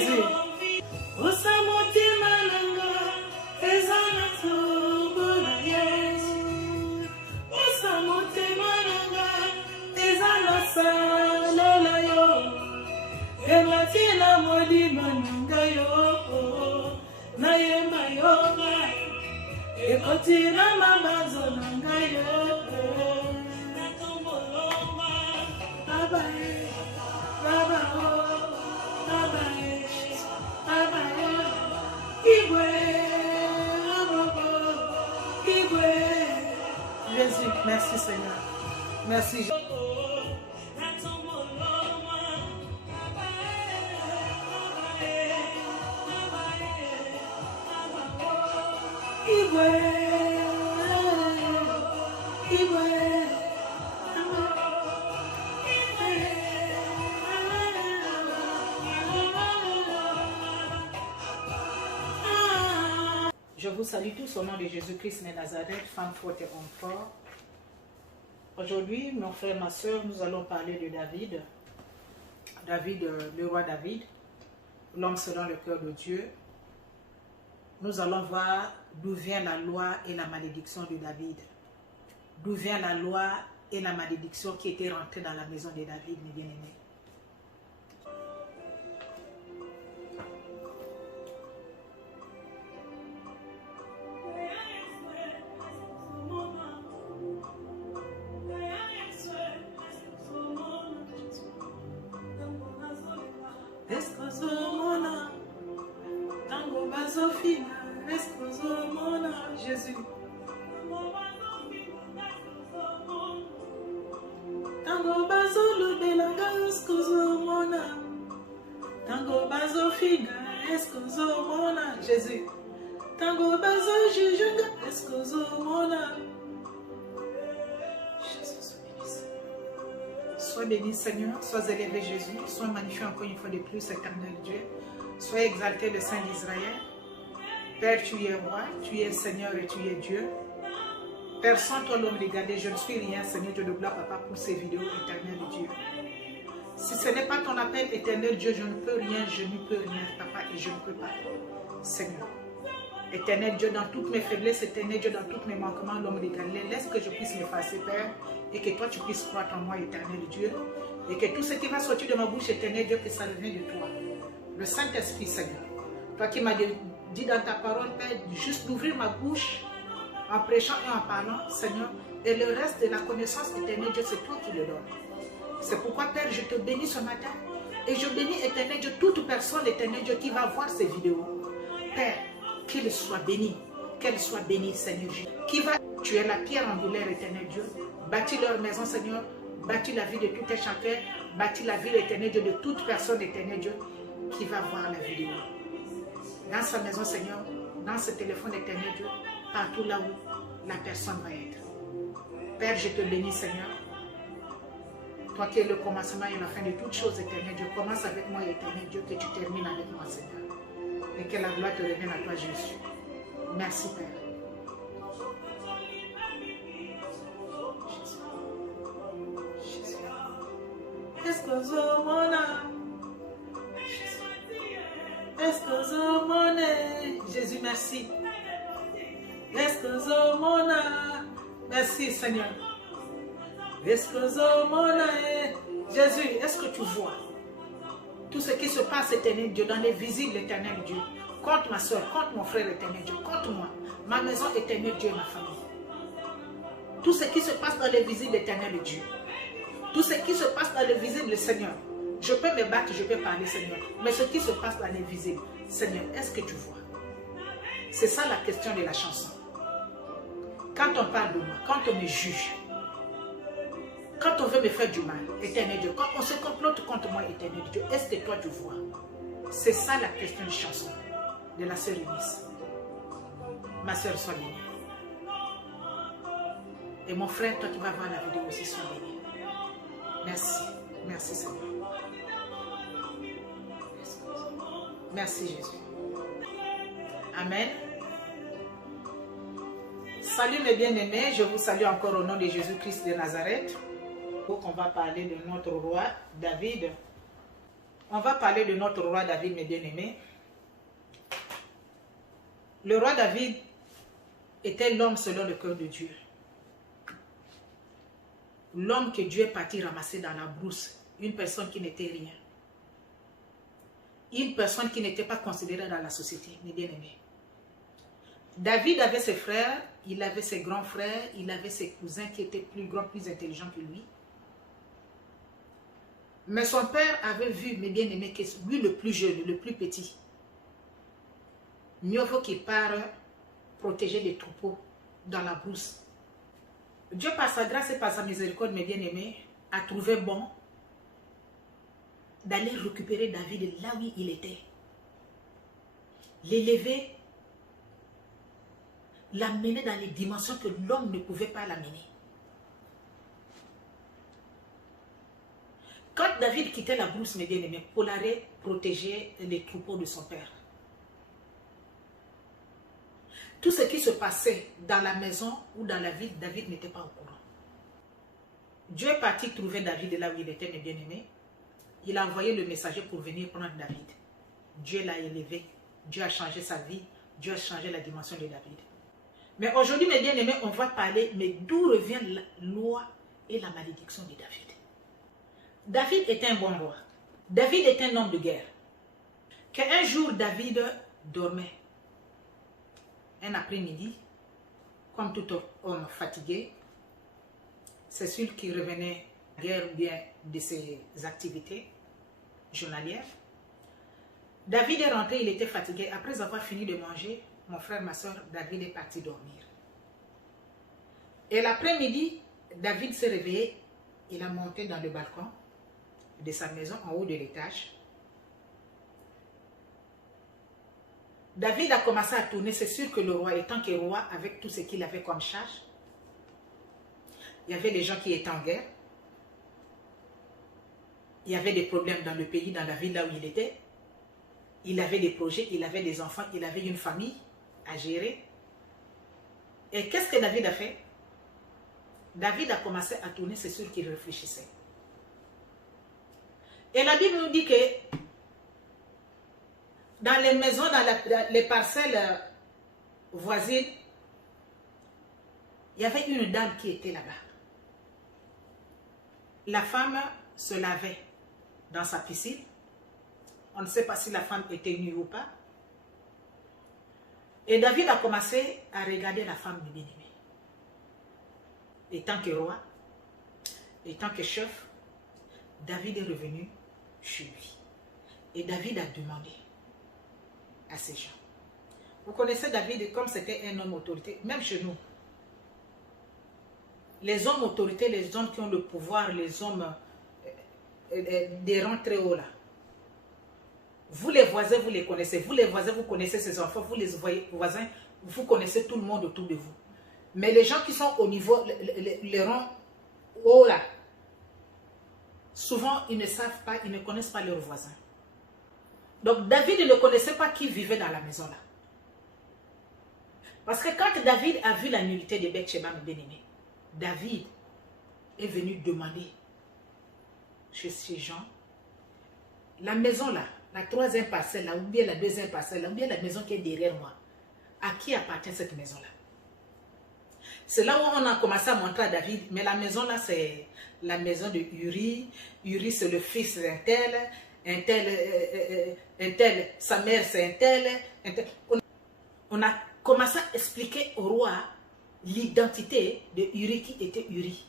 Jésus. Osamoti malanga, ezana tobola Yesu. Osamoti malanga, ezana salela yo. Ematila modi mananga yo. Na yema yoga. Ekotira mabazo nanga yo. Na tomboloma. Baba Baba Baba Baba Ibwe Ibwe. Jésus, merci Seigneur. Merci Jésus. Je vous salue tous au nom de Jésus-Christ de Nazareth, femme forte et homme fort. Aujourd'hui, mon frère, ma soeur, nous allons parler de David. David, le roi David, l'homme selon le cœur de Dieu. Nous allons voir d'où vient la loi et la malédiction de David. D'où vient la loi et la malédiction qui était rentrée dans la maison de David, mes bien-aimés. Jésus. Tango bazo lobelanga escozo mona. Tango bazo figa escozo mona. Jésus. Tango bazo jujunga escozo mona. Jésus, sois béni Seigneur, sois élevé Jésus, sois magnifié encore une fois de plus, éternel Dieu. Sois exalté le Saint d'Israël. Père, tu es roi, tu es Seigneur et tu es Dieu. Père, sans toi l'homme regardé, je ne suis rien, Seigneur Dieu de gloire, Papa, pour ces vidéos, éternel Dieu. Si ce n'est pas ton appel, éternel Dieu, je ne peux rien, je n'y peux rien, Papa, et je ne peux pas, Seigneur. Éternel Dieu, dans toutes mes faiblesses, éternel Dieu, dans tous mes manquements, l'homme de Galilée, laisse que je puisse m'effacer, Père, et que toi tu puisses croître en moi, éternel Dieu, et que tout ce qui va sortir de ma bouche, éternel Dieu, que ça vienne de toi. Le Saint-Esprit, Seigneur, toi qui m'as dit dans ta parole, Père, juste d'ouvrir ma bouche en prêchant et en parlant, Seigneur, et le reste de la connaissance éternelle, Dieu, c'est toi qui le donnes. C'est pourquoi, Père, je te bénis ce matin, et je bénis, éternel Dieu, toute personne, éternel Dieu, qui va voir ces vidéos. Père, qu'elle soit bénie, Seigneur Jésus. Qui va, tu es la pierre angulaire, éternel Dieu, bâtis leur maison, Seigneur, bâtis la vie de tout un chacun, bâtis la vie, éternel Dieu, de toute personne, éternel Dieu, qui va voir la vidéo. Dans sa maison, Seigneur, dans ce téléphone éternel Dieu, partout là où la personne va être. Père, je te bénis, Seigneur. Toi qui es le commencement et la fin de toutes choses, éternel Dieu, commence avec moi, éternel Dieu, que tu termines avec moi, Seigneur. Et que la gloire te revienne à toi, Jésus. Merci, Père. Jésus, merci. Merci, Seigneur. Jésus, est-ce que tu vois tout ce qui se passe, éternel Dieu, dans les visibles, éternel Dieu? Contre ma soeur, contre mon frère, éternel Dieu, contre moi, ma maison, éternel Dieu et ma famille. Tout ce qui se passe dans les visibles, éternel Dieu. Tout ce qui se passe dans les visibles, Seigneur. Je peux me battre, je peux parler, Seigneur. Mais ce qui se passe dans les visibles, Seigneur, est-ce que tu vois? C'est ça la question de la chanson. Quand on parle de moi, quand on me juge, quand on veut me faire du mal, éternel Dieu, quand on se complote contre moi, éternel Dieu, est-ce que toi tu vois? C'est ça la question de chanson de la sœur Eunice. Ma sœur, sois bénie. Et mon frère, toi qui vas voir la vidéo aussi, sois béni. Merci. Merci Seigneur. Merci Jésus. Amen. Salut mes bien-aimés, je vous salue encore au nom de Jésus-Christ de Nazareth. On va parler de notre roi David. On va parler de notre roi David, mes bien-aimés. Le roi David était l'homme selon le cœur de Dieu. L'homme que Dieu est parti ramasser dans la brousse. Une personne qui n'était rien. Une personne qui n'était pas considérée dans la société, mes bien-aimés. David avait ses frères, il avait ses grands frères, il avait ses cousins qui étaient plus grands, plus intelligents que lui. Mais son père avait vu, mes bien-aimés, que lui le plus jeune, le plus petit, mieux vaut qu'il parte protéger les troupeaux dans la brousse. Dieu, par sa grâce et par sa miséricorde, mes bien-aimés, a trouvé bon d'aller récupérer David là où il était. L'élever, l'amener dans les dimensions que l'homme ne pouvait pas l'amener. Quand David quittait la brousse, mes bien-aimés, pour aller protéger les troupeaux de son père, tout ce qui se passait dans la maison ou dans la ville, David n'était pas au courant. Dieu est parti trouver David là où il était, mes bien-aimés. Il a envoyé le messager pour venir prendre David. Dieu l'a élevé. Dieu a changé sa vie. Dieu a changé la dimension de David. Mais aujourd'hui, mes bien-aimés, on va parler, mais d'où revient la loi et la malédiction de David. David était un bon roi. David était un homme de guerre. Qu'un jour, David dormait. Un après-midi, comme tout homme fatigué, c'est celui qui revenait de guerre ou bien de ses activités journalières. David est rentré, il était fatigué. Après avoir fini de manger, mon frère, ma soeur, David est parti dormir. Et l'après-midi, David s'est réveillé, il a monté dans le balcon de sa maison en haut de l'étage. David a commencé à tourner, c'est sûr que le roi, étant que roi, avec tout ce qu'il avait comme charge, il y avait des gens qui étaient en guerre, il y avait des problèmes dans le pays, dans la ville là où il était, il avait des projets, il avait des enfants, il avait une famille à gérer. Et qu'est-ce que David a fait? David a commencé à tourner, c'est sûr qu'il réfléchissait. Et la Bible nous dit que dans les maisons, dans les parcelles voisines, il y avait une dame qui était là-bas. La femme se lavait dans sa piscine. On ne sait pas si la femme était nue ou pas. Et David a commencé à regarder la femme du bien-aimé. Étant que roi, étant que chef, David est revenu chez lui. Et David a demandé à ces gens. Vous connaissez David comme c'était un homme autorité, même chez nous. Les hommes autorités, les hommes qui ont le pouvoir, les hommes des rangs très hauts là. Vous les voisins, vous les connaissez. Vous les voisins, vous connaissez ces enfants. Vous les voisins, vous connaissez tout le monde autour de vous. Mais les gens qui sont au niveau, les rangs hauts là, souvent ils ne savent pas, ils ne connaissent pas leurs voisins. Donc David ne connaissait pas qui vivait dans la maison là. Parce que quand David a vu la nullité de Bathsheba, mes bien-aimés, David est venu demander chez ces gens, la maison là, la troisième parcelle là, ou bien la deuxième parcelle là, ou bien la maison qui est derrière moi, à qui appartient cette maison là? C'est là où on a commencé à montrer à David, mais la maison là c'est la maison de Uri. Uri c'est le fils d'un tel, sa mère c'est un tel. On a commencé à expliquer au roi l'identité de Uri qui était Uri.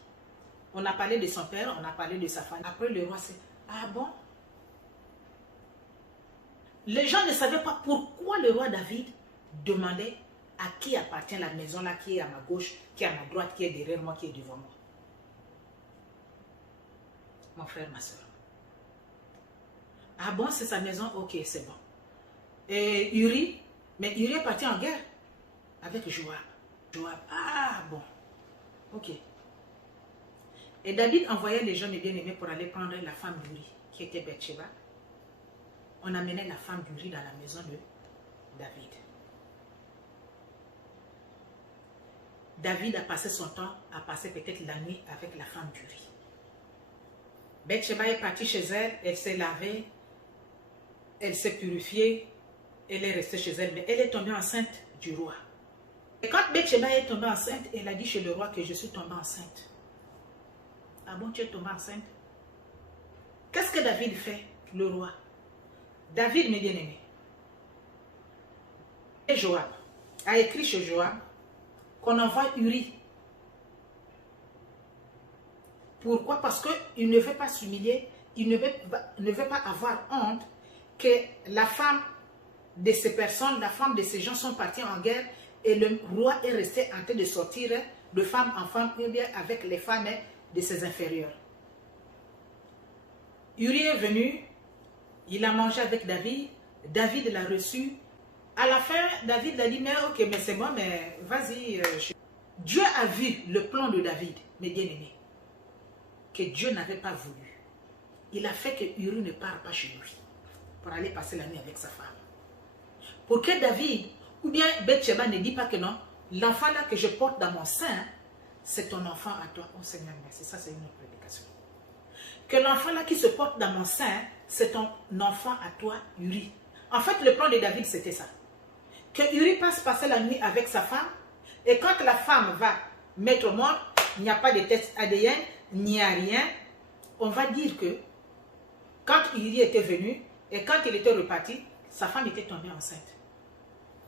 On a parlé de son père, on a parlé de sa femme. Après le roi c'est, ah bon? Les gens ne savaient pas pourquoi le roi David demandait à qui appartient la maison là qui est à ma gauche, qui est à ma droite, qui est derrière moi, qui est devant moi. Mon frère, ma soeur. Ah bon, c'est sa maison? Ok, c'est bon. Et Uri, mais Uri est parti en guerre avec Joab. Joab, ah bon, ok. Et David envoyait les gens bien-aimés pour aller prendre la femme d'Uri, qui était Bathsheba. On amenait la femme d'Uri dans la maison de David. David a passé son temps à passer peut-être la nuit avec la femme d'Uri. Bathsheba est partie chez elle, elle s'est lavée, elle s'est purifiée, elle est restée chez elle, mais elle est tombée enceinte du roi. Et quand Bathsheba est tombée enceinte, elle a dit chez le roi que je suis tombée enceinte. Ah bon, tu es tombée enceinte? Qu'est-ce que David fait, le roi? David, mes bien-aimés, et Joab a écrit chez Joab qu'on envoie Uri. Pourquoi? Parce qu'il ne veut pas s'humilier, il ne veut pas avoir honte que la femme de ces personnes, la femme de ces gens sont partis en guerre et le roi est resté en train de sortir de femme en femme avec les femmes de ses inférieurs. Uri est venu, il a mangé avec David, David l'a reçu. À la fin, David a dit, mais ok, mais c'est bon, mais vas-y. Dieu a vu le plan de David, mes bien-aimés, que Dieu n'avait pas voulu. Il a fait que Uri ne parte pas chez lui pour aller passer la nuit avec sa femme. Pour que David, ou bien Bathsheba ne dit pas que non, l'enfant là que je porte dans mon sein, c'est ton enfant à toi. Oh Seigneur, merci, ça c'est une autre prédication. Que l'enfant là qui se porte dans mon sein, c'est ton enfant à toi, Uri. En fait, le plan de David, c'était ça. Que Uri passe passer la nuit avec sa femme, et quand la femme va mettre au monde, il n'y a pas de test ADN, il n'y a rien. On va dire que quand Uri était venu, et quand il était reparti, sa femme était tombée enceinte.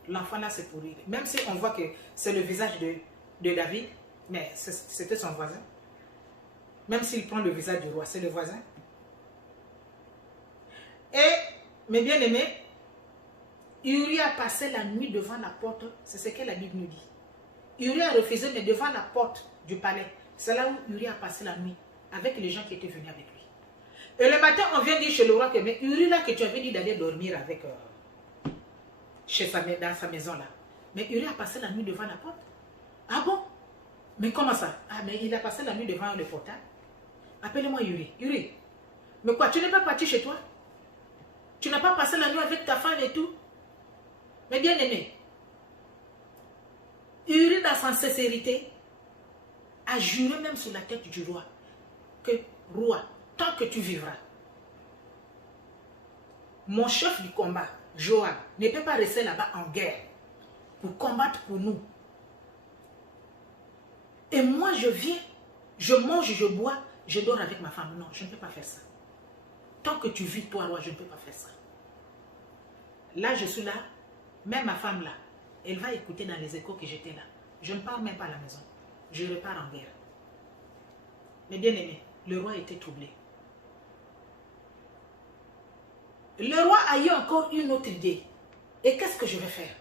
L'enfant là, c'est pour lui. Même si on voit que c'est le visage de David, mais c'était son voisin. Même s'il prend le visage du roi, c'est le voisin. Et, mes bien-aimés, Uri a passé la nuit devant la porte, c'est ce que la Bible nous dit. Uri a refusé, mais devant la porte du palais. C'est là où Uri a passé la nuit, avec les gens qui étaient venus avec lui. Et le matin, on vient dire chez le roi que, mais Uri là que tu avais dit d'aller dormir avec, dans sa maison là. Mais Uri a passé la nuit devant la porte. Ah bon? Mais comment ça? Ah, mais il a passé la nuit devant le portail. Appelle-moi Uri. Uri, mais quoi, tu n'es pas parti chez toi? Tu n'as pas passé la nuit avec ta femme et tout? Mais bien aimé, Uri dans sa sincérité a juré même sur la tête du roi que, roi, tant que tu vivras, mon chef du combat, Joab, ne peut pas rester là-bas en guerre pour combattre pour nous. Et moi, je viens, je mange, je bois, je dors avec ma femme. Non, je ne peux pas faire ça. Tant que tu vis, toi, roi, je ne peux pas faire ça. Là, je suis là, même ma femme là, elle va écouter dans les échos que j'étais là. Je ne pars même pas à la maison. Je repars en guerre. Mais bien aimé, le roi était troublé. Le roi a eu encore une autre idée. Et qu'est-ce que je vais faire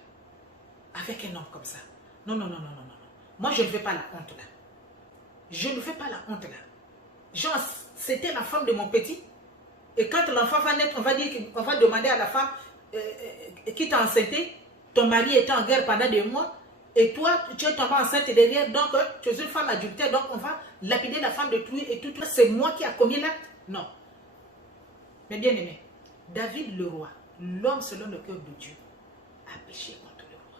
avec un homme comme ça? Non, non, non, non, non, non. Moi, je ne veux pas la honte là. Je ne veux pas la honte là. Genre, c'était la femme de mon petit. Et quand l'enfant va naître, on va dire qu'on va demander à la femme qui t'a enceinté, ton mari était en guerre pendant 2 mois, et toi, tu es tombée enceinte derrière, donc tu es une femme adultère, donc on va lapider la femme de tout et tout. C'est moi qui a commis l'acte? Non. Mais bien aimé, David le roi, l'homme selon le cœur de Dieu, a péché contre le roi.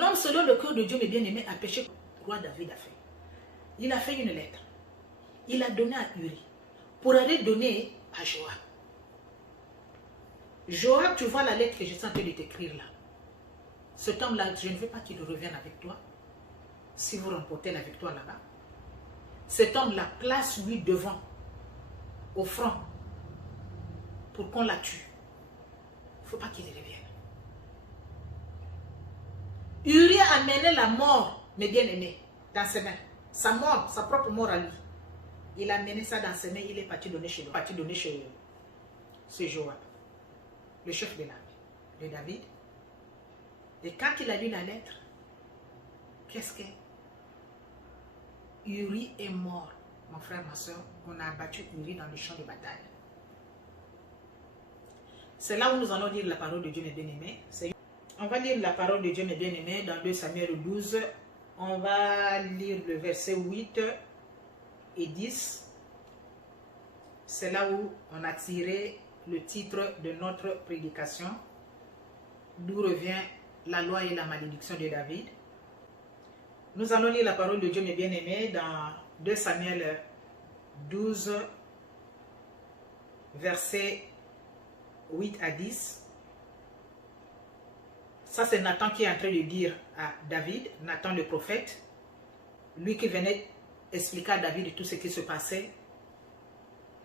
L'homme selon le cœur de Dieu, mes bien-aimés, a péché contre le roi David a fait. Il a fait une lettre. Il a donné à Uri pour aller donner à Joab. Joab, tu vois la lettre que je suis en train de t'écrire là. Cet homme-là, je ne veux pas qu'il revienne avec toi. Si vous remportez la victoire là-bas. Cet homme-là, place-lui devant, au front, pour qu'on la tue. Il ne faut pas qu'il revienne. Uri a amené la mort, mes bien-aimés, dans ses mains. Sa mort, sa propre mort à lui. Il a amené ça dans ses mains, il est parti donner chez lui. Parti donner chez Joab, le chef de l'armée, de David. Et quand il a lu la lettre, qu'est-ce que? Uri est mort. Mon frère, ma soeur, on a abattu Uri dans le champ de bataille. C'est là où nous allons lire la parole de Dieu, mes bien-aimés. On va lire la parole de Dieu, mes bien-aimés, dans 2 Samuel 12. On va lire le verset 8 et 10. C'est là où on a tiré le titre de notre prédication, d'où revient la loi et la malédiction de David. Nous allons lire la parole de Dieu, mes bien-aimés, dans 2 Samuel 12, verset 8 à 10. Ça, c'est Nathan qui est en train de dire à David, Nathan le prophète, lui qui venait expliquer à David tout ce qui se passait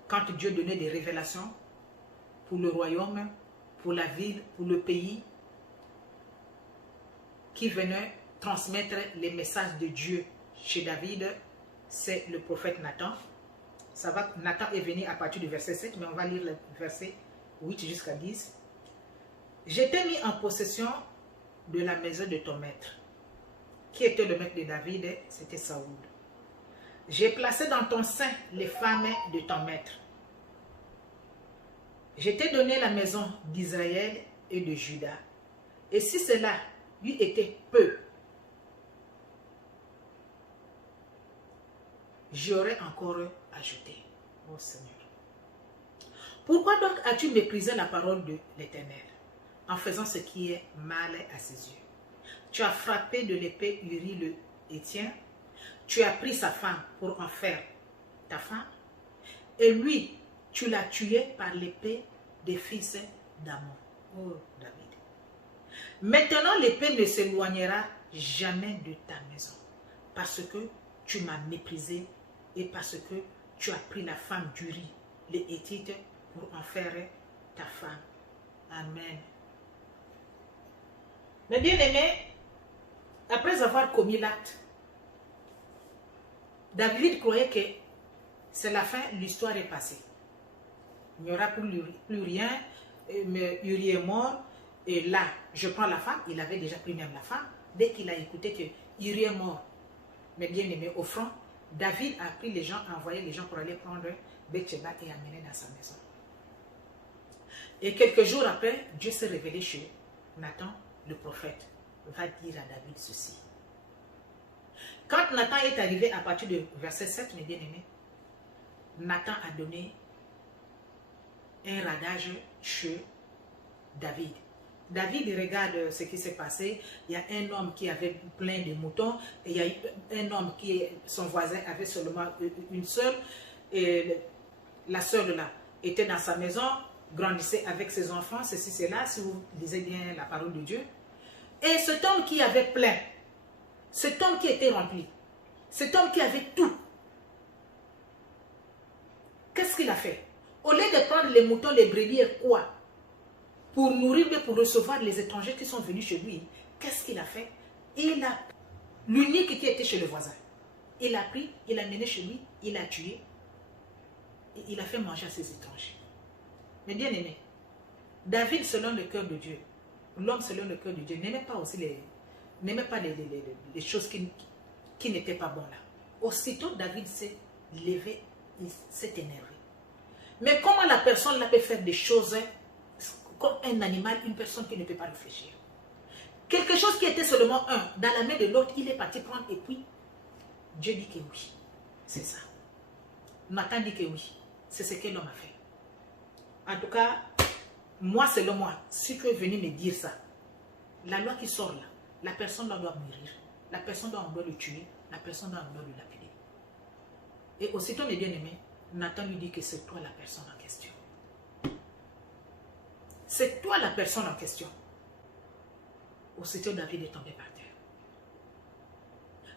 quand Dieu donnait des révélations pour le royaume, pour la ville, pour le pays, qui venait transmettre les messages de Dieu chez David, c'est le prophète Nathan. Ça va, Nathan est venu à partir du verset 7, mais on va lire le verset 8 jusqu'à 10. J'étais mis en possession de la maison de ton maître. Qui était le maître de David? C'était Saoul. J'ai placé dans ton sein les femmes de ton maître. Je t'ai donné la maison d'Israël et de Juda. Et si cela lui était peu, j'aurais encore ajouté. Oh Seigneur. Pourquoi donc as-tu méprisé la parole de l'Éternel en faisant ce qui est mal à ses yeux? Tu as frappé de l'épée Uri le Héthien. Tu as pris sa femme pour en faire ta femme. Et lui, tu l'as tué par l'épée des fils d'Ammon. Oh David. Maintenant, l'épée ne s'éloignera jamais de ta maison, parce que tu m'as méprisé et parce que tu as pris la femme d'Uri, les Héthites, pour en faire ta femme. Amen. Mais bien aimé, après avoir commis l'acte, David croyait que c'est la fin, l'histoire est passée. Il n'y aura plus rien, mais Uri est mort. Et là, je prends la femme, il avait déjà pris même la femme. Dès qu'il a écouté que Uri est mort, mais bien aimé, au front, David a pris les gens, a envoyé les gens pour aller prendre Bathsheba et amener dans sa maison. Et quelques jours après, Dieu s'est révélé chez Nathan, le prophète, va dire à David ceci. Quand Nathan est arrivé à partir du verset 7, mes bien-aimés, Nathan a donné un radage chez David. David regarde ce qui s'est passé. Il y a un homme qui avait plein de moutons. Et il y a un homme qui, son voisin, avait seulement une seule. Et la seule là était dans sa maison, grandissait avec ses enfants, ceci, cela, si vous lisez bien la parole de Dieu. Et cet homme qui avait plein, cet homme qui était rempli, cet homme qui avait tout, qu'est-ce qu'il a fait? Au lieu de prendre les moutons, les brebis et quoi? Pour nourrir, mais pour recevoir les étrangers qui sont venus chez lui, qu'est-ce qu'il a fait? Il a l'unique qui était chez le voisin. Il a pris, il a mené chez lui, il a tué, et il a fait manger à ses étrangers. Mais bien aimé, David selon le cœur de Dieu, l'homme selon le cœur de Dieu, n'aimait pas aussi les choses qui n'étaient pas bonnes là. Aussitôt David s'est levé, il s'est énervé. Mais comment la personne là peut faire des choses comme un animal, une personne qui ne peut pas réfléchir? Quelque chose qui était seulement un, dans la main de l'autre, il est parti prendre et puis Dieu dit que oui, c'est ça. Nathan dit que oui, c'est ce que l'homme a fait. En tout cas, moi selon moi, si tu es venu me dire ça, la loi qui sort là, la personne doit mourir, la personne doit le tuer, la personne doit le lapider. Et aussitôt mes bien-aimés, Nathan lui dit que c'est toi la personne en question. C'est toi la personne en question. Aussitôt David est tombé par terre.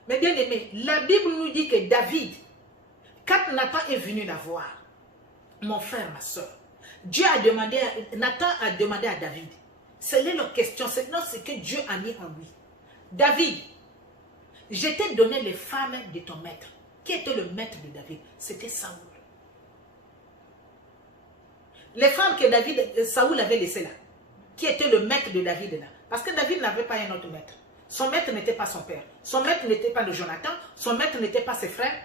Mais bien aimé, la Bible nous dit que David, quand Nathan est venu la voir, mon frère, ma soeur, Nathan a demandé à David, c'est leur question, c'est ce que Dieu a mis en lui. David, je t'ai donné les femmes de ton maître. Qui était le maître de David? C'était Saoul. Les femmes que Saoul avait laissées là, qui était le maître de David là. Parce que David n'avait pas un autre maître. Son maître n'était pas son père. Son maître n'était pas le Jonathan. Son maître n'était pas ses frères.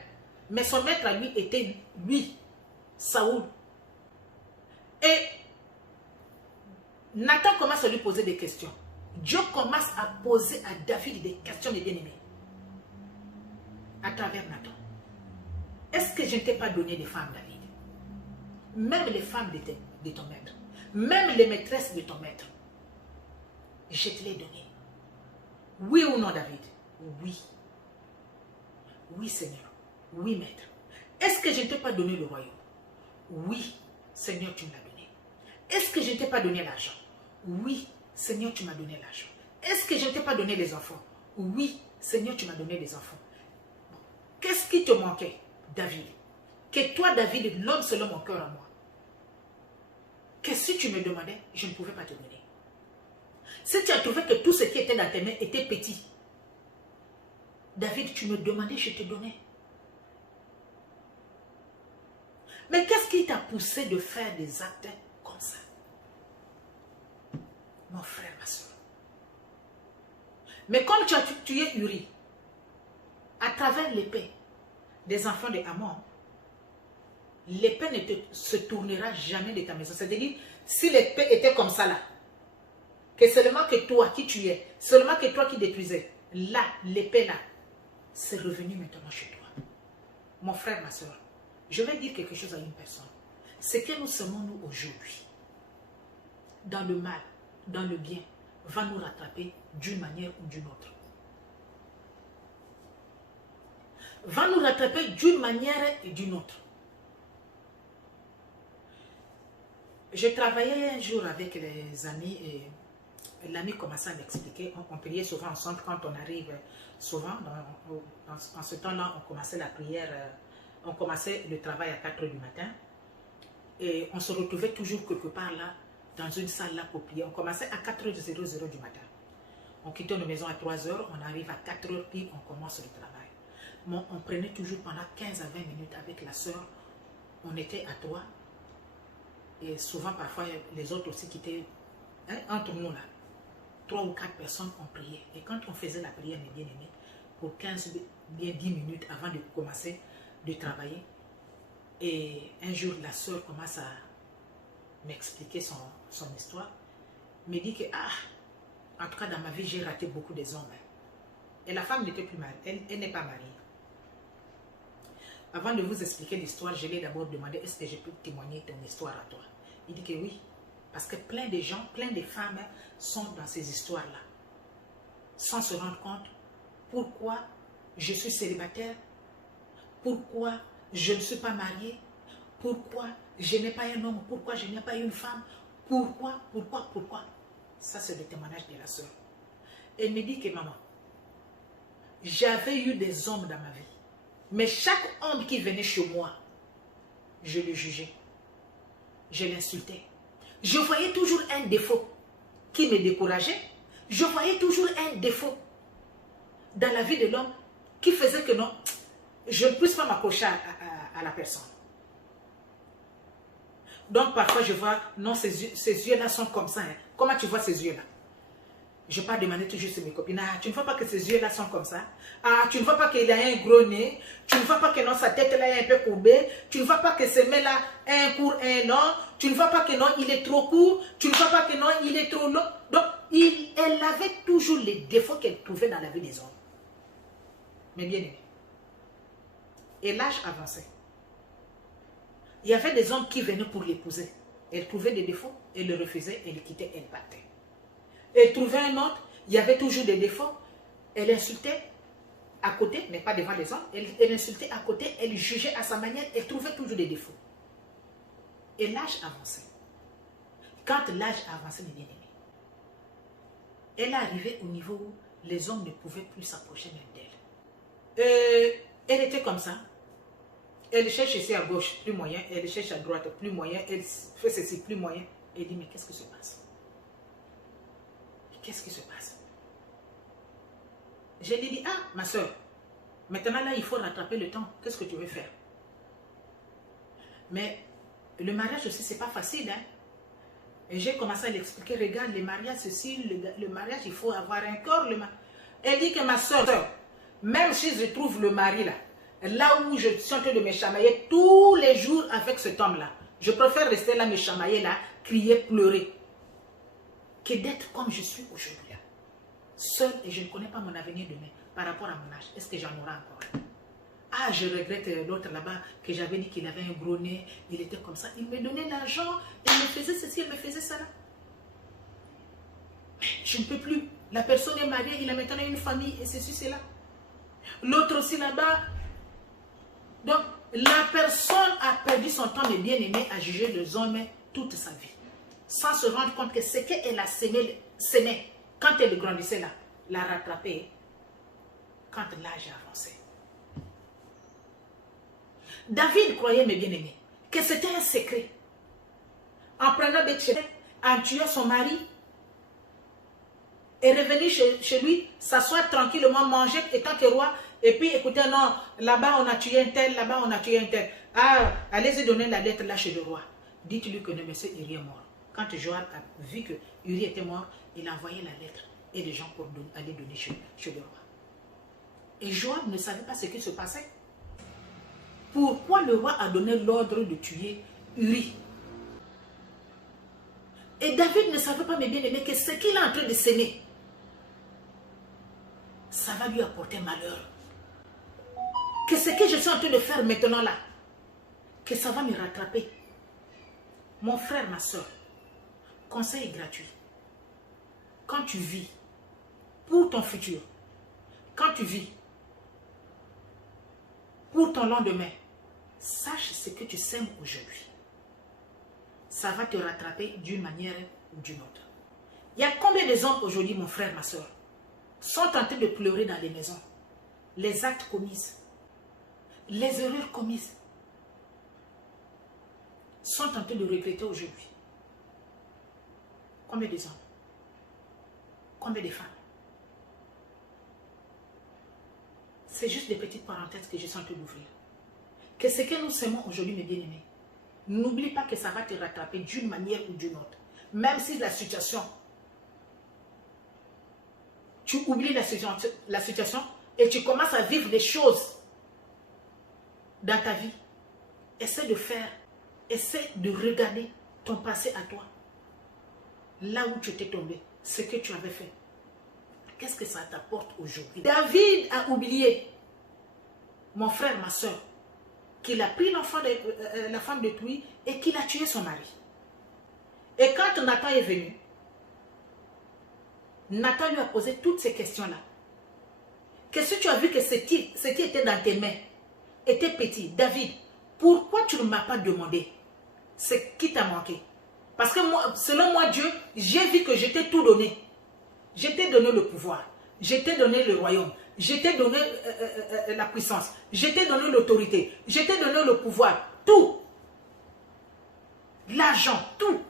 Mais son maître à lui était lui, Saoul. Et Nathan commence à lui poser des questions. Dieu commence à poser à David des questions de bien-aimés. À travers Nathan. Est-ce que je ne t'ai pas donné des femmes, David? Même les femmes de ton maître. Même les maîtresses de ton maître. Je te les donné. Oui ou non, David? Oui. Oui, Seigneur. Oui, maître. Est-ce que je ne t'ai pas donné le royaume? Oui, Seigneur, tu me l'as donné. Est-ce que je ne t'ai pas donné l'argent? Oui, Seigneur, tu m'as donné l'argent. Est-ce que je ne t'ai pas donné les enfants? Oui, Seigneur, tu m'as donné les enfants. Bon. Qu'est-ce qui te manquait, David? Que toi, David, l'homme selon mon cœur à moi, que si tu me demandais, je ne pouvais pas te donner. Si tu as trouvé que tout ce qui était dans tes mains était petit, David, tu me demandais, je te donnais. Mais qu'est-ce qui t'a poussé de faire des actes comme ça? Mon frère, ma soeur. Mais comme tu as tué Uri, à travers l'épée des enfants de Ammon, l'épée ne se tournera jamais de ta maison. C'est-à-dire, si l'épée était comme ça là, que seulement que toi qui tuais, seulement que toi qui détruisais, là, l'épée là, c'est revenu maintenant chez toi. Mon frère, ma soeur, je vais dire quelque chose à une personne. Ce que nous semons nous aujourd'hui, dans le mal, dans le bien, va nous rattraper d'une manière ou d'une autre. Va nous rattraper d'une manière et d'une autre. Je travaillais un jour avec les amis et l'ami commençait à m'expliquer. On priait souvent ensemble quand on arrive souvent. En ce temps-là, on commençait la prière, on commençait le travail à 4 h du matin. Et on se retrouvait toujours quelque part là, dans une salle là pour prier. On commençait à 4h00 du matin. On quittait nos maisons à 3 h, on arrive à 4 h puis on commence le travail. Bon, on prenait toujours pendant 15 à 20 minutes avec la sœur. On était à 3. Et souvent, parfois, les autres aussi qui étaient entre nous là. 3 ou 4 personnes ont prié. Et quand on faisait la prière, mes bien-aimés, pour 15, bien 10 minutes avant de commencer de travailler, et un jour, la sœur commence à m'expliquer son histoire, me dit que, en tout cas, dans ma vie, j'ai raté beaucoup des hommes. Et la femme n'était plus mariée, elle n'est pas mariée. Avant de vous expliquer l'histoire, je lui ai d'abord demandé, est-ce que je peux témoigner ton histoire à toi? Il dit que oui, parce que plein de gens, plein de femmes sont dans ces histoires-là, sans se rendre compte pourquoi je suis célibataire, pourquoi je ne suis pas mariée, pourquoi je n'ai pas un homme, pourquoi je n'ai pas une femme, pourquoi. Ça, c'est le témoignage de la sœur. Elle me dit que maman, j'avais eu des hommes dans ma vie, mais chaque homme qui venait chez moi, je le jugeais, je l'insultais. Je voyais toujours un défaut qui me décourageait. Je voyais toujours un défaut dans la vie de l'homme qui faisait que non, je ne puisse pas m'accrocher à la personne. Donc parfois je vois, non, ces yeux-là sont comme ça. Hein. Comment tu vois ces yeux-là? Je pas demander toujours à mes copines, tu ne vois pas que ces yeux-là sont comme ça? Tu ne vois pas qu'il a un gros nez? Tu ne vois pas que non, sa tête-là est un peu courbée? Tu ne vois pas que ses mains-là un court, un long? Tu ne vois pas que non, il est trop court? Tu ne vois pas que non, il est trop long? Donc, elle avait toujours les défauts qu'elle trouvait dans la vie des hommes. Mais bien aimé. Et l'âge avançait. Il y avait des hommes qui venaient pour l'épouser. Elle trouvait des défauts, elle le refusait, elle le quittait, elle partait. Elle trouvait un autre, il y avait toujours des défauts. Elle insultait à côté, mais pas devant les hommes. Elle insultait à côté, elle jugeait à sa manière, elle trouvait toujours des défauts. Et l'âge avançait. Quand l'âge avançait, mes bien-aimés, elle est arrivée au niveau où les hommes ne pouvaient plus s'approcher même d'elle. Elle était comme ça. Elle cherche ici à gauche, plus moyen. Elle cherche à droite, plus moyen. Elle fait ceci, plus moyen. Elle dit, mais qu'est-ce qui se passe? Qu'est-ce qui se passe? Je lui ai dit, ma soeur, maintenant là, il faut rattraper le temps. Qu'est-ce que tu veux faire? Mais le mariage aussi, c'est pas facile. Hein? Et j'ai commencé à l'expliquer, regarde, le mariage, ceci, le mariage, il faut avoir un corps. Elle dit que ma soeur, même si je trouve le mari là où je suis en train de me chamailler tous les jours avec cet homme-là, je préfère rester là, me chamailler là, crier, pleurer, que d'être comme je suis aujourd'hui. Seule, et je ne connais pas mon avenir demain par rapport à mon âge. Est-ce que j'en aurai encore? Je regrette l'autre là-bas que j'avais dit qu'il avait un gros nez, il était comme ça. Il me donnait l'argent, il me faisait ceci, il me faisait ça là. Je ne peux plus. La personne est mariée, il a maintenant une famille et ceci, c'est là. L'autre aussi là-bas. Donc, la personne a perdu son temps de bien-aimé à juger les hommes toute sa vie. sans se rendre compte que ce qu'elle a semé quand elle grandissait là, l'a rattrapé quand l'âge a avancé. David croyait, mes bien-aimés, que c'était un secret. En prenant Bathsheba, en tuant son mari, et revenu chez lui, s'asseoir tranquillement, manger étant que roi, et puis écoutez, non, là-bas on a tué un tel, là-bas on a tué un tel. Ah, allez-y donner la lettre là chez le roi. Dites-lui que le monsieur Uri est mort. Quand Joab a vu que Uri était mort, il a envoyé la lettre et les gens pour aller donner chez le roi. Et Joab ne savait pas ce qui se passait. Pourquoi le roi a donné l'ordre de tuer Uri? Et David ne savait pas, mes bien-aimés, que ce qu'il est en train de s'aimer, ça va lui apporter malheur. Que ce que je suis en train de faire maintenant là, que ça va me rattraper. Mon frère, ma soeur, conseil gratuit. Quand tu vis pour ton futur, quand tu vis pour ton lendemain, sache ce que tu sèmes aujourd'hui. Ça va te rattraper d'une manière ou d'une autre. Il y a combien de hommes aujourd'hui, mon frère, ma soeur, sont en train de pleurer dans les maisons, les actes commis, les erreurs commises, sont en train de regretter aujourd'hui. Combien de hommes? Combien de femmes? C'est juste des petites parenthèses que je suis en train d'ouvrir. Que ce que nous semons aujourd'hui, mes bien-aimés, n'oublie pas que ça va te rattraper d'une manière ou d'une autre. Même si la situation, tu oublies la situation et tu commences à vivre des choses dans ta vie. Essaie de regarder ton passé à toi. Là où tu t'es tombé, ce que tu avais fait. Qu'est-ce que ça t'apporte aujourd'hui? David a oublié, mon frère, ma soeur, qu'il a pris la femme de Touy et qu'il a tué son mari. Et quand Nathan est venu, Nathan lui a posé toutes ces questions-là. Qu'est-ce que tu as vu que ce qui était dans tes mains était petit? David, pourquoi tu ne m'as pas demandé ce qui t'a manqué? Parce que moi, selon moi, Dieu, j'ai vu que je t'ai tout donné. Je t'ai donné le pouvoir. Je t'ai donné le royaume. Je t'ai donné la puissance. Je t'ai donné l'autorité. Je t'ai donné le pouvoir. Tout. L'argent, tout.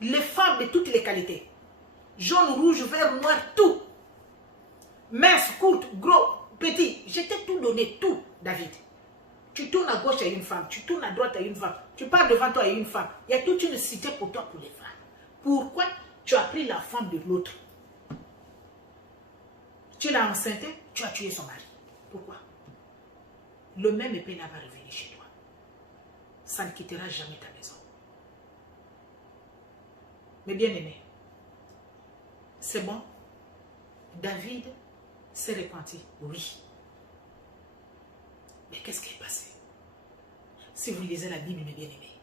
Les femmes de toutes les qualités. Jaune, rouge, vert, noir, tout. Mince, courte, gros, petit. Je t'ai tout donné, tout, David. Tu tournes à gauche à une femme. Tu tournes à droite à une femme. Tu pars devant toi à une femme. Il y a toute une cité pour toi, pour les femmes. Pourquoi tu as pris la femme de l'autre? Tu l'as enceintée, tu as tué son mari. Pourquoi? Le même épée là va revenir chez toi. Ça ne quittera jamais ta maison. Mais bien aimé, c'est bon. David s'est repenti, oui. Mais qu'est-ce qui est passé? Si vous lisez la Bible, mes bien-aimés,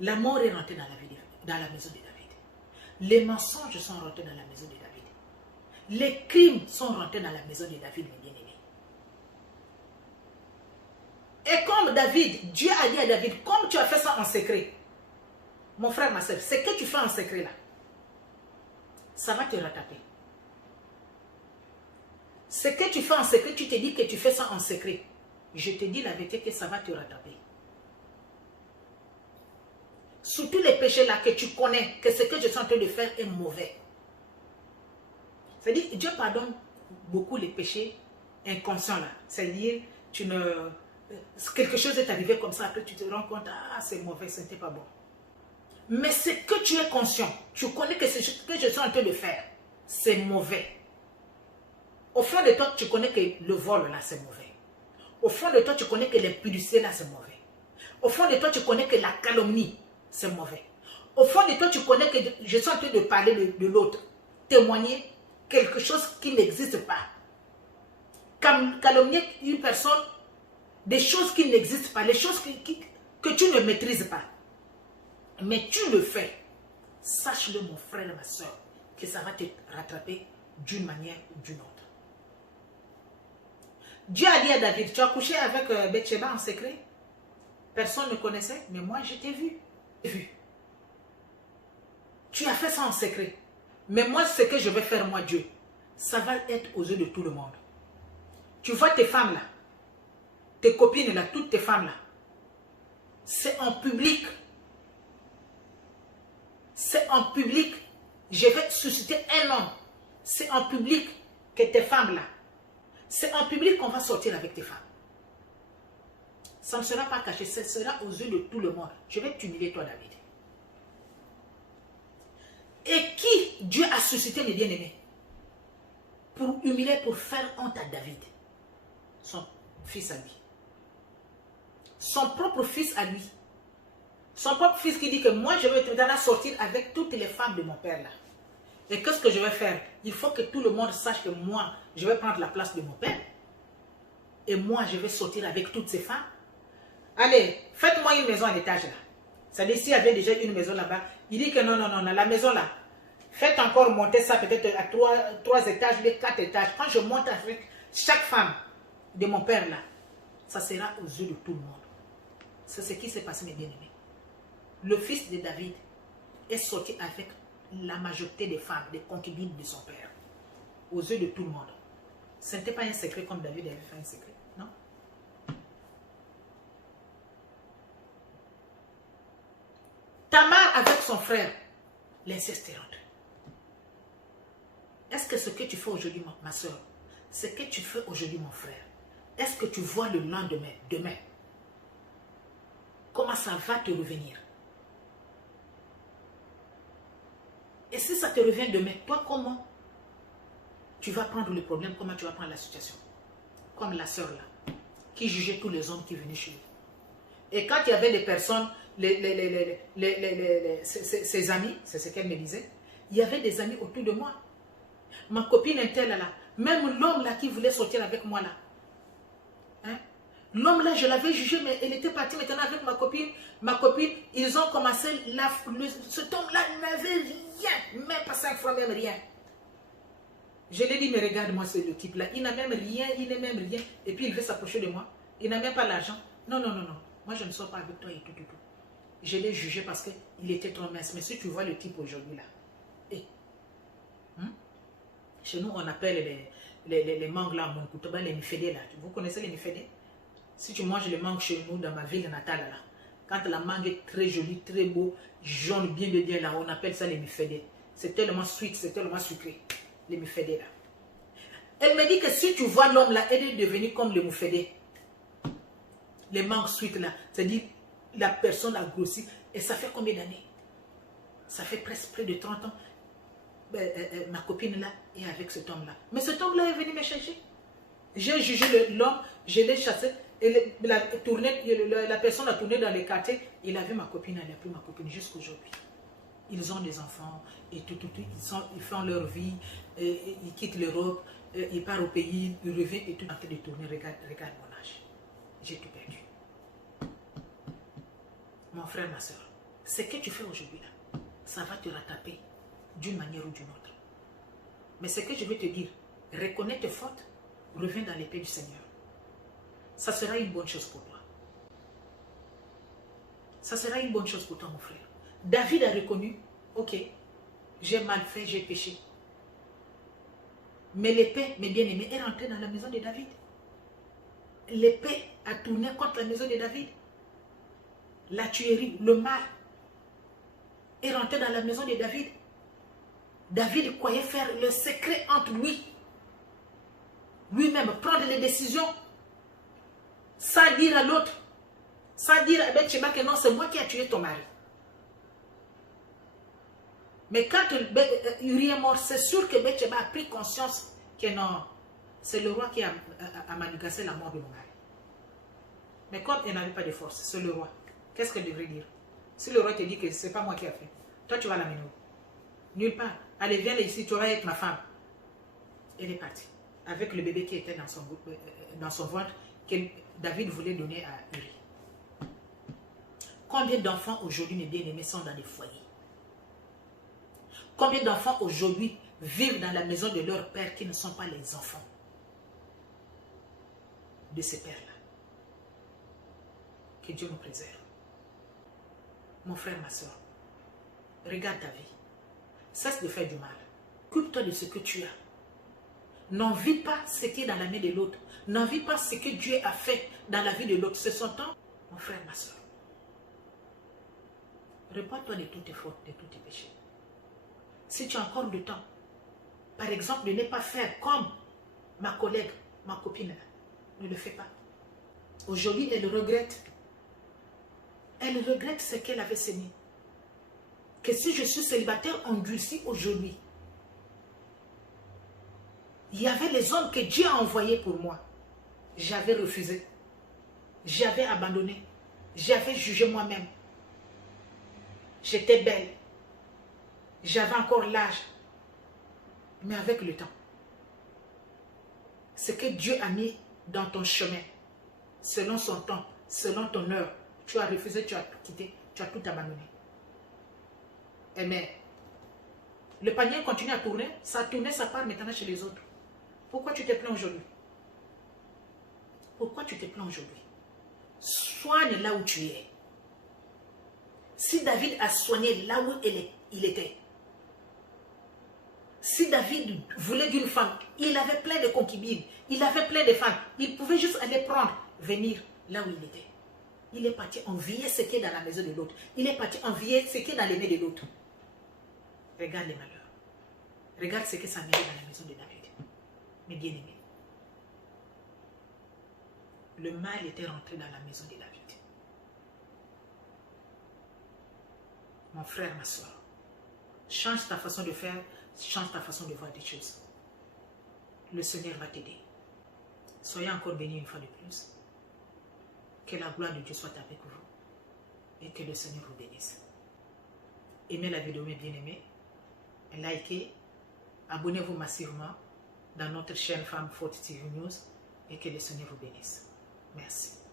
la mort est rentrée dans la maison de David. Les mensonges sont rentrés dans la maison de David. Les crimes sont rentrés dans la maison de David, mes bien-aimés. Et comme David, Dieu a dit à David, comme tu as fait ça en secret, mon frère, ma soeur, ce que tu fais en secret là, ça va te rattraper. Ce que tu fais en secret, tu te dis que tu fais ça en secret. Je te dis la vérité que ça va te rattraper. Sous tous les péchés là que tu connais, que ce que je suis en train de faire est mauvais. C'est-à-dire, Dieu pardonne beaucoup les péchés inconscients là. C'est-à-dire, quelque chose est arrivé comme ça, après tu te rends compte, ah c'est mauvais, ce n'était pas bon. Mais ce que tu es conscient, tu connais que ce que je suis en train de faire, c'est mauvais. Au fond de toi, tu connais que le vol là, c'est mauvais. Au fond de toi, tu connais que l'impudicité là, c'est mauvais. Au fond de toi, tu connais que la calomnie, c'est mauvais. Au fond de toi, tu connais que je suis en train de parler de l'autre. Témoigner quelque chose qui n'existe pas. Calomnier une personne, des choses qui n'existent pas, les choses que tu ne maîtrises pas. Mais tu le fais. Sache-le, mon frère et ma soeur, que ça va te rattraper d'une manière ou d'une autre. Dieu a dit à David, tu as couché avec Bathsheba en secret. Personne ne connaissait, mais moi je t'ai vu. Tu as fait ça en secret. Mais moi, ce que je vais faire, moi, Dieu, ça va être aux yeux de tout le monde. Tu vois tes femmes là, tes copines là, toutes tes femmes là, c'est en public. C'est en public. Je vais susciter un homme. C'est en public que tes femmes là. C'est en public qu'on va sortir avec tes femmes. Ça ne sera pas caché, ce sera aux yeux de tout le monde. Je vais t'humilier toi, David. Et qui Dieu a suscité mes bien-aimés pour humilier, pour faire honte à David? Son fils à lui. Son propre fils à lui. Son propre fils qui dit que moi je vais te donner à sortir avec toutes les femmes de mon père là. Et qu'est-ce que je vais faire? Il faut que tout le monde sache que moi, je vais prendre la place de mon père. Et moi, je vais sortir avec toutes ces femmes. Allez, faites-moi une maison à l'étage là. C'est-à-dire, s'il y avait déjà une maison là-bas, il dit que non, non, non, la maison là, faites encore monter ça peut-être à 3 étages, les 4 étages. Quand je monte avec chaque femme de mon père là, ça sera aux yeux de tout le monde. C'est ce qui s'est passé, mes bien-aimés. Le fils de David est sorti avec la majorité des femmes, des concubines de son père, aux yeux de tout le monde. Ce n'était pas un secret comme David avait fait un secret, non? Tamar avec son frère, l'inceste est rentré. Est-ce que ce que tu fais aujourd'hui, ma soeur, ce que tu fais aujourd'hui, mon frère, est-ce que tu vois le lendemain, demain, comment ça va te revenir? Et si ça te revient demain, toi, comment tu vas prendre le problème, comment tu vas prendre la situation? Comme la sœur là, qui jugeait tous les hommes qui venaient chez lui. Et quand il y avait des personnes, ses amis, c'est ce qu'elle me disait, il y avait des amis autour de moi. Ma copine était là, même l'homme là qui voulait sortir avec moi là. Hein? L'homme là, je l'avais jugé, mais elle était partie maintenant avec ma copine. Ma copine, ils ont commencé, cet homme-là n'avait rien, même pas 5 francs, même rien. Je lui ai dit, mais regarde-moi le type là, il n'a même rien, il n'est même rien. Et puis il veut s'approcher de moi, il n'a même pas l'argent. Non, non, non, non, moi je ne sors pas avec toi et tout, tout, tout. Je l'ai jugé parce qu'il était trop mince. Mais si tu vois le type aujourd'hui là, chez nous on appelle les mangues là, mon couteau, les mifédés là. Vous connaissez les mifédés? Si tu manges les mangues chez nous dans ma ville natale là, quand la mangue est très jolie, très beau, jaune, bien, bien, bien là, on appelle ça les mifédés. C'est tellement sweet, c'est tellement sucré. Les mifédés là. Elle me dit que si tu vois l'homme là, elle est devenue comme les mifédés. Les mangues sweet là, c'est-à-dire la personne a grossi. Et ça fait combien d'années? Ça fait presque près de 30 ans. Ma copine là est avec cet homme là. Mais cet homme là est venu me chercher. J'ai jugé l'homme, je l'ai chassé. Et la personne a tourné dans les quartiers. Il a vu ma copine, elle a pris ma copine jusqu'à aujourd'hui. Ils ont des enfants et tout, ils font leur vie, ils quittent l'Europe, ils partent au pays, ils reviennent et tout en train de tourner. Regarde mon âge. J'ai tout perdu. Mon frère, ma soeur, ce que tu fais aujourd'hui là, ça va te rattraper d'une manière ou d'une autre. Mais ce que je veux te dire, reconnais tes fautes, reviens dans l'épée du Seigneur. Ça sera une bonne chose pour toi. Ça sera une bonne chose pour toi, mon frère. David a reconnu, ok, j'ai mal fait, j'ai péché. Mais l'épée, mes bien-aimés, est rentrée dans la maison de David. L'épée a tourné contre la maison de David. La tuerie, le mal est rentré dans la maison de David. David croyait faire le secret entre lui-même, prendre les décisions sans dire à l'autre, sans dire à Bathsheba que non, c'est moi qui ai tué ton mari. Mais quand Uri est mort, c'est sûr que Bathsheba a pris conscience que non, c'est le roi qui a manigancé la mort de mon mari. Mais comme elle n'avait pas de force, c'est le roi. Qu'est-ce qu'elle devrait dire? Si le roi te dit que ce n'est pas moi qui ai fait, toi tu vas l'amener où? Nulle part. Allez, viens ici, tu vas être ma femme. Elle est partie. Avec le bébé qui était dans son ventre, que David voulait donner à Uri. Combien d'enfants aujourd'hui, mes bien-aimés, sont dans des foyers? Combien d'enfants aujourd'hui vivent dans la maison de leur père qui ne sont pas les enfants de ces pères-là? Que Dieu nous préserve. Mon frère, ma soeur, regarde ta vie. Cesse de faire du mal. Occupe-toi de ce que tu as. N'envie pas ce qui est dans la main de l'autre. N'envie pas ce que Dieu a fait dans la vie de l'autre. C'est son temps, mon frère, ma soeur. Repars-toi de toutes tes fautes, de tous tes péchés. Si tu as encore du temps, par exemple, de ne pas faire comme ma collègue, ma copine, ne le fais pas. Aujourd'hui, elle regrette. Elle regrette ce qu'elle avait semé. Que si je suis célibataire, endurci aujourd'hui. Il y avait les hommes que Dieu a envoyés pour moi. J'avais refusé. J'avais abandonné. J'avais jugé moi-même. J'étais belle. J'avais encore l'âge. Mais avec le temps, ce que Dieu a mis dans ton chemin, selon son temps, selon ton heure, tu as refusé, tu as tout quitté, tu as tout abandonné. Mais le panier continue à tourner, ça a tourné, ça part maintenant chez les autres. Pourquoi tu te plains aujourd'hui? Pourquoi tu te plains aujourd'hui? Soigne là où tu es. Si David a soigné là où il était, si David voulait d'une femme, il avait plein de concubines, il avait plein de femmes, il pouvait juste aller prendre, venir là où il était. Il est parti envier ce qui est dans la maison de l'autre. Il est parti envier ce qui est dans les mains de l'autre. Regarde les malheurs. Regarde ce que ça met dans la maison de David. Mes bien-aimés. Le mal était rentré dans la maison de David. Mon frère, ma soeur, change ta façon de faire, change ta façon de voir des choses. Le Seigneur va t'aider. Soyez encore bénis une fois de plus. Que la gloire de Dieu soit avec vous. Et que le Seigneur vous bénisse. Aimez la vidéo, mes bien-aimés. Likez. Abonnez-vous massivement dans notre chaîne Femme Forte TV News. Et que le Seigneur vous bénisse. Merci.